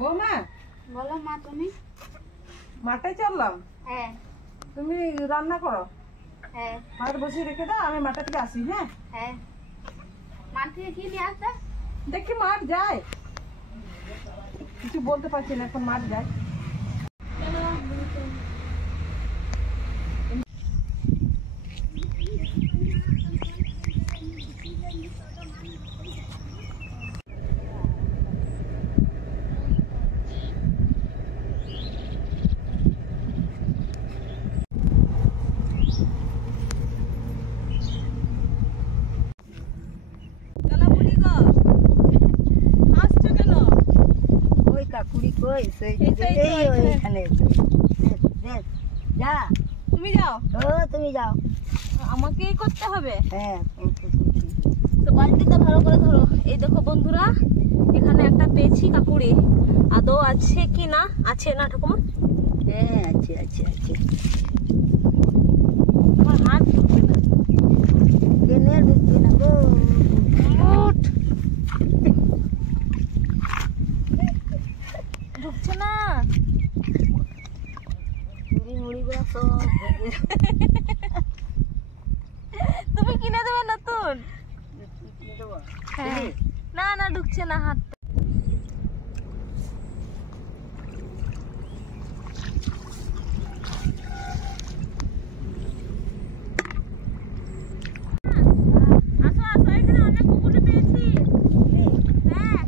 বৌমা বলো মা। তুমি? মাঠে চললাম। হ্যাঁ। তুমি রান্না করো। হ্যাঁ। মাঠ বসিয়ে রেখে দাও, আমি মাঠে থেকে আসি। হ্যাঁ হ্যাঁ। মাঠ থেকে কি নিয়ে আসবে? দেখি মাঠ যায়, কিছু বলতে পারছি না এখন। মাঠ যায়। তুমি যাও। তুমি যাও। আমাকেই করতে হবে। হ্যাঁ, তো বালতিটা ভালো করে ধরো। এই দেখো বন্ধুরা, এখানে একটা পেয়েছি কাকুড়ি। আদৌ আছে কি না? আছে না ঠাকুমা? হ্যাঁ, আছে আছে আছে। আমার হাত ঢুকবে না। কেনে ঢুকবে না গো। ঢুকছে না। মুড়ি গুলো সব তুমি কিনে দেবে নতুন? দেবো। হ্যাঁ। না না, ঢুকছে না হাত। আসো আসো, এখানে অনেক কুকুরে পেয়েছি। হ্যাঁ,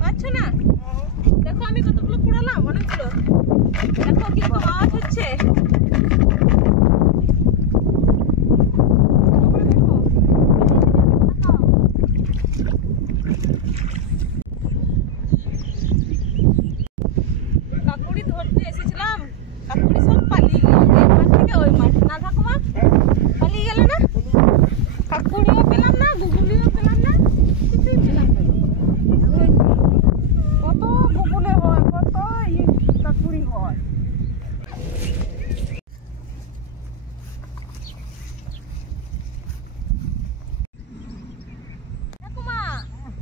পাচ্ছ না? দেখো আমি কতগুলো কুড়ালাম, অনেকগুলো। দেখো কি আওয়াজ হচ্ছে। কাকুড়ি ধরতে এসেছিলাম, কাকুড়ি সব পালিয়ে গেল। এই মাঠ থেকে ওই মাঠ। না ঠাকুমা, পালিয়ে গেল না? কাকুড়িও পেলাম না, গুগুলিও পেলাম না, কিছুই পেলাম না। কত বকুলে হয়, কত কাকুড়ি হয়। ঠাকুমা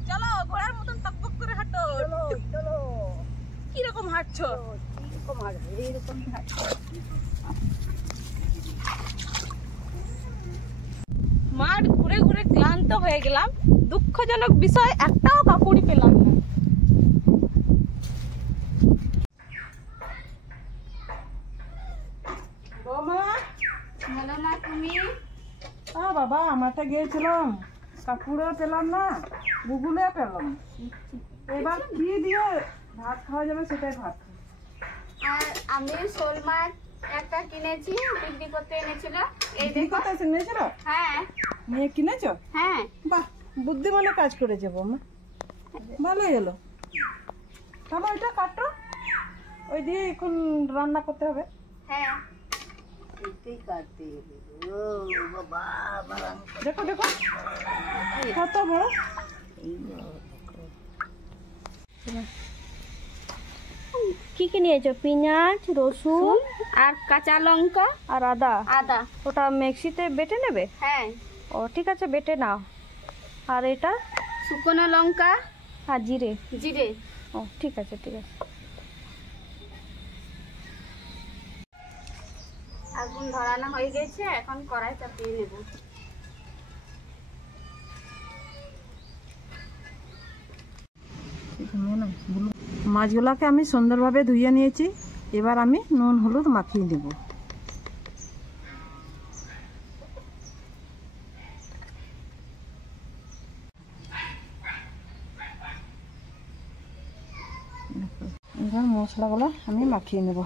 চলো, ঘোড়ার মতন টকবক করে হাঁটো। চলো। কিরকম হাঁটছো? এরকম হাঁটবে, এরকম হাঁটবে। মাঠ ঘুরে ঘুরে ক্লান্ত হয়ে গেলাম। দুঃখজনক বিষয়, একটাও কাকুড়ি পেলাম না। বৌমা, বলো না তুমি? বাবা মাঠে গিয়েছিলাম, কাকুড়ও পেলাম না, গুগুলে পেলাম। এবার কি দিয়ে ভাত খাওয়া যাবে সেটাই ভাত। আর আমি শোল মাছ একটা কিনেছি, বিক্রি করতে এনেছিল। এই কি দেখো। কথা নিয়েছিল? হ্যাঁ নিয়ে কিনেছ? হ্যাঁ। বাহ, বুদ্ধিমানে কাজ করেছে বৌমা, ভালোই হলো। থামো, এটা কাটো, ওই দিয়ে এখন রান্না করতে হবে। হ্যাঁ। এটাই কাটতে হবে। ও বাবা, বাবা। দেখো দেখো কত বড়। এই কি কি নিয়েছো? পেঁয়াজ, রসুন আর কাঁচা লঙ্কা আর আদা। আদা। ওটা মিক্সিতে বেটে নেবে? হ্যাঁ। ও ঠিক আছে, বেটে নাও। আর এটা? শুকনো লঙ্কা আর জিরে। জিরে। ও ঠিক আছে ঠিক আছে। আগুন ধরানো হয়ে গেছে, এখন কড়াই চাপিয়ে নেব। মাছগুলোকে আমি সুন্দরভাবে ধুয়ে নিয়েছি। এবার আমি নুন হলুদ মাখিয়ে দেব। এবার মশলাগুলো আমি মাখিয়ে নেব।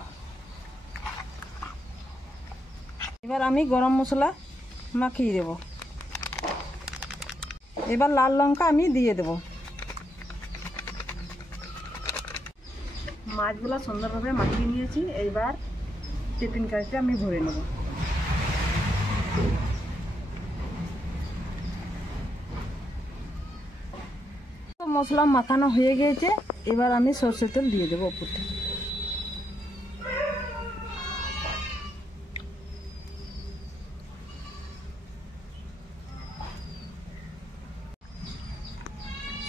এবার আমি গরম মশলা মাখিয়ে দেব। এবার লাল লঙ্কা আমি দিয়ে দেব। মাছগুলো সুন্দরভাবে মাখিয়ে নিয়েছি। এইবার টিফিন কারিতে আমি ভরে নেব। মশলা মাখানো হয়ে গিয়েছে, এবার আমি সরষের তেল দিয়ে দেবো উপর থেকে।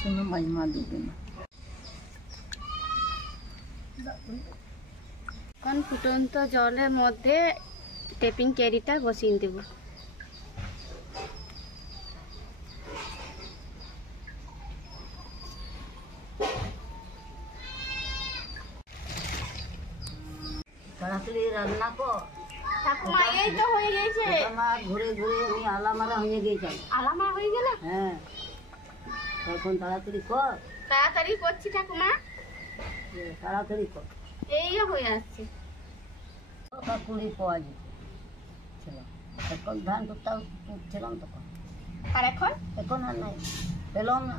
শোনো মাঝমা দেবে না। এখন ফুটন্ত জলের মধ্যে টেপিং ক্যারিটা বসিয়ে দেব। তাড়াতাড়ি রান্না কর। ঠাকুমা এই তো হয়ে গেছে। আমার ঘুরে ঘুরে আমি আলামারা হয়ে গেছি। আলামা হয়ে গেল? হ্যাঁ, এখন তাড়াতাড়ি কর। তাড়াতাড়ি করছি ঠাকুমা। তাড়াতাড়ি কর। এই হয়ে আসছে। কাকুড়ি পাওয়া যেত এখন ধান করতাম তুলছিলাম তখন। আর এখন? এখন আর নাই, পেলাম না।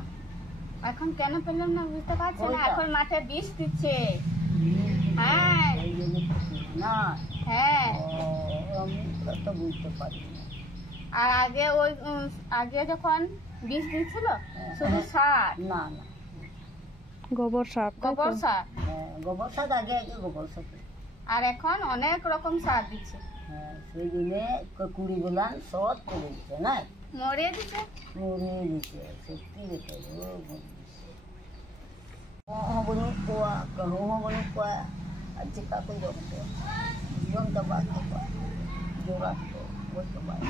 এখন কেন পেলাম না বুঝতে পারছি না। ওইটা। এখন মাঠে বিষ দিচ্ছে। হ্যাঁ এই জন্য না, হ্যাঁ। আমি তো বুঝতে পারি না। আর আগে ওই আগে যখন বিষ দিচ্ছিল শুধু সার, না না, গোবর সার, তাই তো? গোবর সার। হ্যাঁ, গোবর সার আগে আগে গোবর সার। আর এখন অনেক রকম সার দিচ্ছে। হ্যাঁ, সেই জন্যে কুড়ি গুলান সব করে দিচ্ছে না, মরিয়ে দিচ্ছে। মরিয়ে দিচ্ছে। সত্যি যেতে হবনি কোয়া कहूँ हबनी कोआ अच्छी का कोई जम का बात को जोरा तो वो तो बात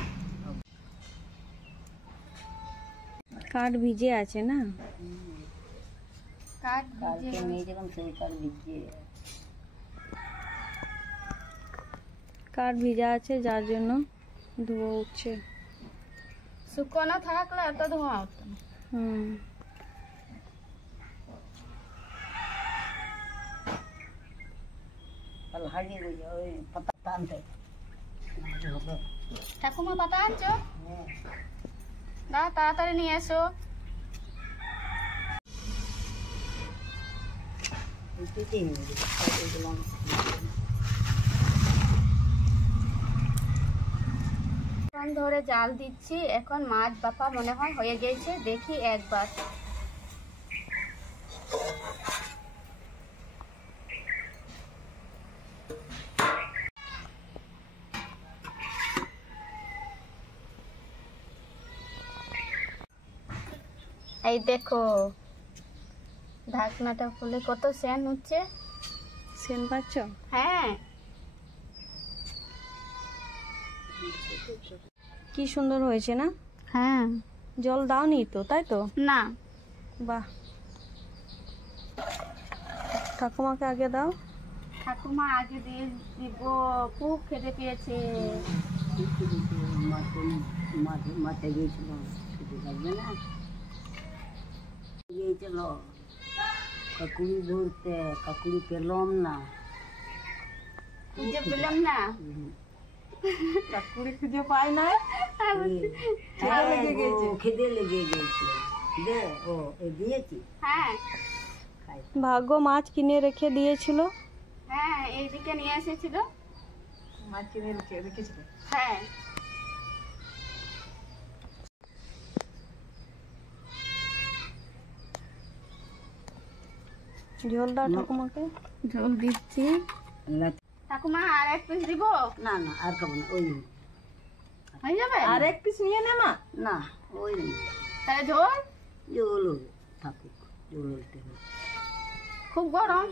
কাঠ ভিজে আছে না? কাঠ काल ভিজে के नहीं जब से काल लीजिए কাঠ ভিজা আছে যার জন্য ধোঁয়া উঠছে। শুকনো থাকলে এত ধোঁয়া হতো না। হুম, कल हाड़ी हो जाए पता तानते ঠাকুমা পাতা আনছো? हैं না তাড়াতাড়ি নিয়ে এসো। इतने ही मुझे खाते दिलाम এখন ধরে জাল দিচ্ছি। এখন মাছ বাপা মনে হয় হয়ে গেছে, দেখি একবার। এই দেখো ঢাকনাটা খুলে কত সেন হচ্ছে। সেন পাচ্ছ? হ্যাঁ, কি সুন্দর হয়েছে না? হ্যাঁ। জল দাওনি তো, তাই তো? না, বাহ, ঠাকুমাকে আগে দাও। ঠাকুমা আগে দিয়ে দিব, খুব খেতে পেয়েছে। মাঠে মাঠে গিয়েছিলাম, ছুটি থাকবে না, গিয়েছিল কাকুড়ি ধরতে, কাকুড়ি পেলাম না। খুঁজে পেলাম না। কাকুড়ি খুঁজে পাই নাই, খিদে লেগে গেছে। দে ও দিয়েছি, হ্যাঁ খাই। ভাগ্য মাছ কিনে রেখে দিয়েছিল। হ্যাঁ, এইদিকে নিয়ে এসেছিল। মাছ কিনে রেখেছিল। হ্যাঁ, ঝোল দাও ঠাকুমাকে। ঝোল দিচ্ছি। ঠাকুমা আর এক পিস দিব? না না, আর খাবো না, ওই হয়ে যাবে? আর এক পিস নিয়ে নে মা। না, ওই তাহলে ঝোল জল থাকুক, জল হইতে হবে। খুব গরম।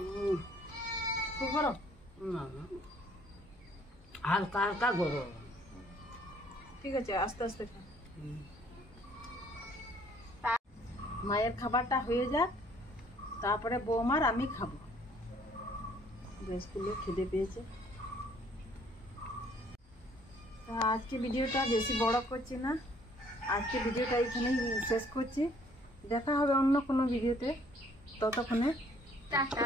খুব গরম? না না, হালকা হালকা গরম। ঠিক আছে, আস্তে আস্তে খা। মায়ের খাবারটা হয়ে যাক, তারপরে বৌমার আমি খাবো। বেশ খুলে খিদে পেয়েছে। তা আজকে ভিডিওটা বেশি বড় করছি না, আজকে ভিডিওটা এখানেই শেষ করছি। দেখা হবে অন্য কোনো ভিডিওতে, ততক্ষণে টাটা।